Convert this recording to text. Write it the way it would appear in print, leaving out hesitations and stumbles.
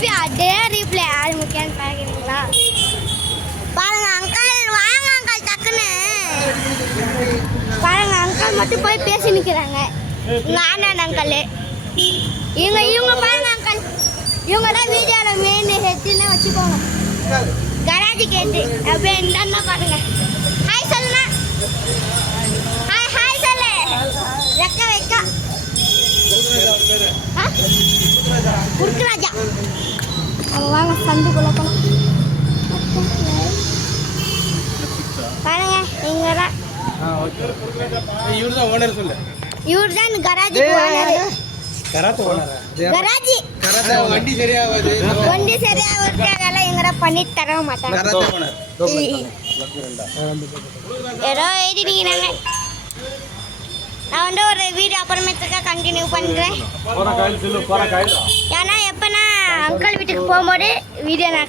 திருப்பி அதே ரீப்ளே அது முக்கியம் பார்க்குறீங்களா? பாருங்க அங்கிள், வாங்க அங்கிள் டக்குன்னு பாருங்க. அங்கிள் மட்டும் போய் பேசி நிற்கிறாங்க. நானான் அங்கிள் இவங்க பாருங்க அங்கிள், இவங்க தான் வீடியோவில் மெயின் ஹெட்னு வச்சுக்கோங்க. கராஜி கேட்டு அப்படியே என்னன்னா பாருங்க. ஹாய் சொல்லுண்ணா. ஹாய் சொல்லு. வெக்க வெக்க குறுக்குராஜா. வாங்க சந்துக்குள்ள போலாம். பாருங்க இங்க தான் இவர்தான் ஓனர் சொல்லு. இவர் தான் கராஜுக்கு ஓனர். Karate owner. கராஜி கராத்தே வண்டி சரியாவாது. வண்டி சரியாகிறதுக்காக எங்கடா பண்ணி தர மாட்டாங்க. Karate owner. ஏதோ எழுதிட்டீங்க. நான் வந்து ஒரு வீடியோ அப்புறமேட்டுக்கா கண்டினியூ பண்ணுறேன். ஏன்னா எப்போனா அங்கிள் வீட்டுக்கு போகும்போது வீடியோ நான்